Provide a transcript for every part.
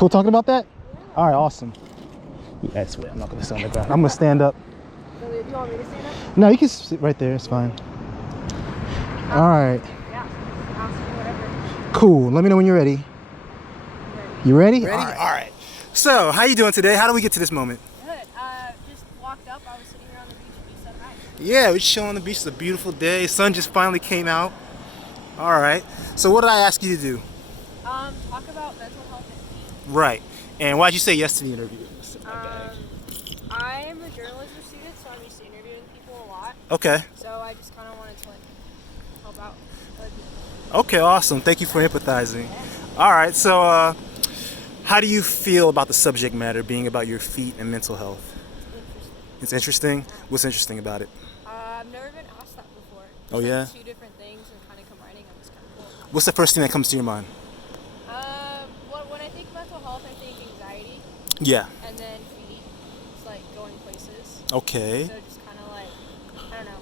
Cool talking about that? All right, awesome. That's way. I'm not gonna sit on the ground. I'm gonna stand up. Do you want me to stand up? No, you can sit right there. It's fine. All right. Yeah. Ask me whatever. Cool. Let me know when you're ready. You ready? Ready? All right. So, how you doing today? How do we get to this moment? Good. Just walked up. I was sitting here on the beach and you said hi. Yeah, we're chilling on the beach. It's a beautiful day. Sun just finally came out. All right. So, what did I ask you to do? Talk about mental health and feet. Right. And why'd you say yes to the interview? I am a journalism student, so I'm used to interviewing people a lot. Okay. So I just kind of wanted to help out other people. Okay, awesome. Thank you for empathizing. All right. So, how do you feel about the subject matter being about your feet and mental health? It's interesting. What's interesting about it? I've never been asked that before. Oh, yeah? Two different things and kind of combining them is kind of cool. What's the first thing that comes to your mind? When I think mental health, I think anxiety. Yeah. And then feet. It's like going places. Okay. So just kind of like, I don't know,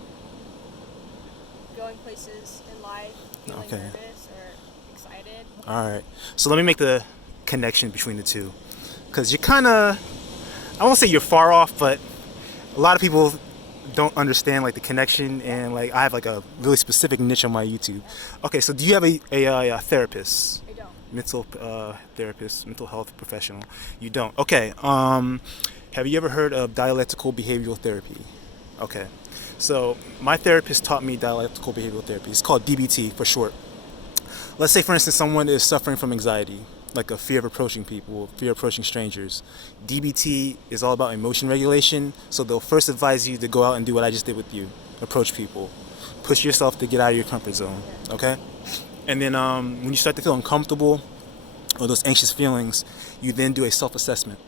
going places in life, feeling nervous or excited. All right. So let me make the connection between the two. Because you're kind of, I won't say you're far off, but a lot of people don't understand like the connection, and like I have like a really specific niche on my YouTube. Okay, so do you have a therapist? I don't. Mental therapist, mental health professional? You don't. Okay. Have you ever heard of dialectical behavioral therapy? Okay. So my therapist taught me dialectical behavioral therapy. It's called DBT for short. Let's say, for instance, someone is suffering from anxiety, like a fear of approaching people, fear of approaching strangers. DBT is all about emotion regulation. So they'll first advise you to go out and do what I just did with you. Approach people. Push yourself to get out of your comfort zone. Okay? And then when you start to feel uncomfortable or those anxious feelings, you then do a self-assessment.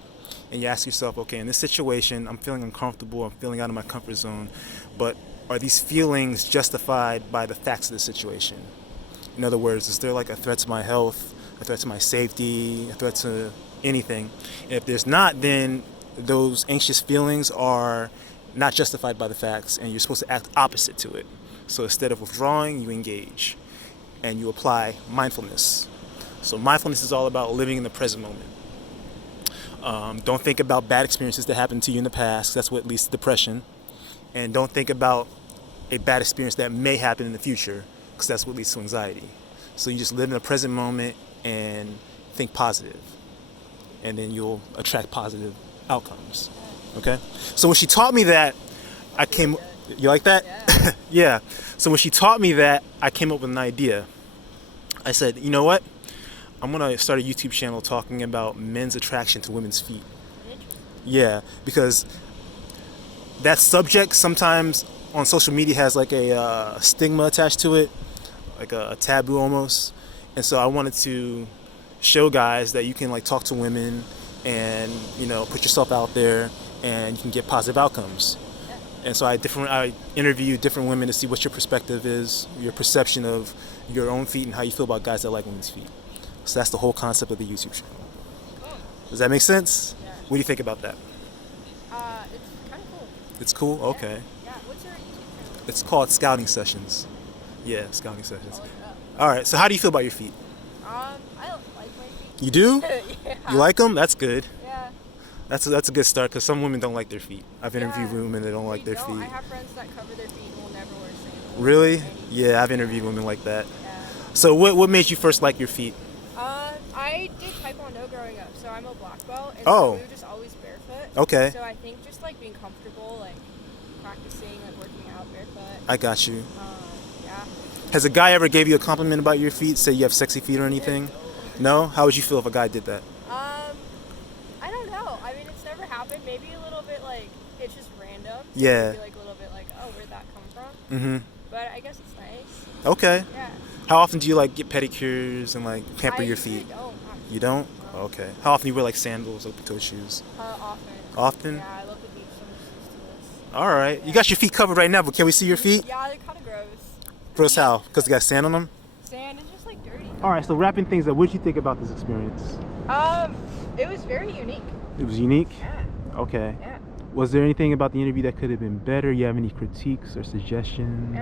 And you ask yourself, okay, in this situation, I'm feeling uncomfortable, I'm feeling out of my comfort zone, but are these feelings justified by the facts of the situation? In other words, is there like a threat to my health, a threat to my safety, a threat to anything? And if there's not, then those anxious feelings are not justified by the facts, and you're supposed to act opposite to it. So instead of withdrawing, you engage, and you apply mindfulness. So mindfulness is all about living in the present moment. Don't think about bad experiences that happened to you in the past. That's what leads to depression. And don't think about a bad experience that may happen in the future, because that's what leads to anxiety. So you just live in the present moment and think positive, and then you'll attract positive outcomes. Okay? So when she taught me that, you like that? Yeah. Yeah. So when she taught me that, I came up with an idea. I said, you know what? I'm going to start a YouTube channel talking about men's attraction to women's feet. Yeah, because that subject sometimes on social media has like a stigma attached to it, like a taboo almost. And so I wanted to show guys that you can like talk to women and, you know, put yourself out there and you can get positive outcomes. And so I interview different women to see what your perspective is, your perception of your own feet, and how you feel about guys that like women's feet. So that's the whole concept of the YouTube channel. Does that make sense? Yeah. What do you think about that? It's kind of cool. It's cool? Okay. Yeah. What's your YouTube channel? It's called Scouting Sessions. Yeah, Scouting Sessions. I'll look it up. All right, so how do you feel about your feet? I like my feet. You do? Yeah. You like them? That's good. Yeah. That's a good start, because some women don't like their feet. I've interviewed women that don't like their feet. I have friends that cover their feet and will never wear sandals. Really? Yeah, I've interviewed women like that. Yeah. So what made you first like your feet? I did Taekwondo growing up, so I'm a black belt, and Oh. so we were just always barefoot. Okay. So I think just like being comfortable, like practicing, like working out barefoot. I got you. Yeah. Has a guy ever gave you a compliment about your feet, say you have sexy feet or anything? No? How would you feel if a guy did that? I don't know. I mean, it's never happened. Maybe a little bit like it's just random. So Yeah. maybe like a little bit like, oh, where'd that come from? Mm-hmm. But I guess it's nice. Okay. Yeah. How often do you like get pedicures and like pamper I your usually feet? don't. You don't? Okay. How often do you wear like sandals, open-toe shoes? Often. Often? Yeah, I love the beach, so I'm just used to this. All right. You got your feet covered right now, but can we see your feet? Yeah, they're kind of gross. Gross how? Because they got sand on them? Sand is just like dirty. All right, so wrapping things up, what did you think about this experience? It was very unique. It was unique? Yeah. Okay. Yeah. Was there anything about the interview that could have been better? You have any critiques or suggestions?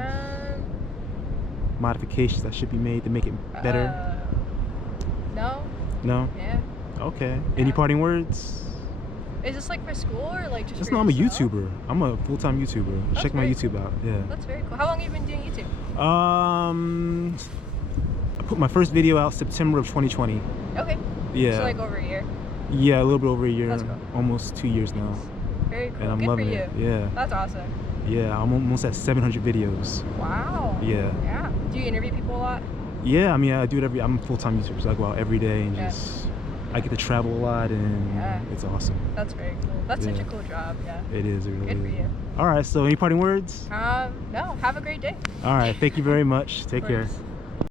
Modifications that should be made to make it better? No. No? Yeah. Okay. Any parting words? Is this like for school or like just Just for know I'm a yourself? YouTuber. I'm a full-time YouTuber. That's Check my very YouTube cool. out. Yeah. That's very cool. How long have you been doing YouTube? I put my first video out September of 2020. Okay. Yeah. So like over a year. Yeah, a little bit over a year. That's cool. Almost 2 years now. Very cool. And I'm Good loving for you. it. Yeah. That's awesome. Yeah, I'm almost at 700 videos. Wow. Yeah. Yeah. Do you interview people a lot? Yeah, I mean, I do it I'm a full-time YouTuber, so I go out every day and Yeah. I get to travel a lot, and Yeah. it's awesome. That's very cool. That's such Yeah. a cool job. Yeah. It is, it really Good for is. you. All right, so any parting words? No. Have a great day. All right, thank you very much. Take Of care. course.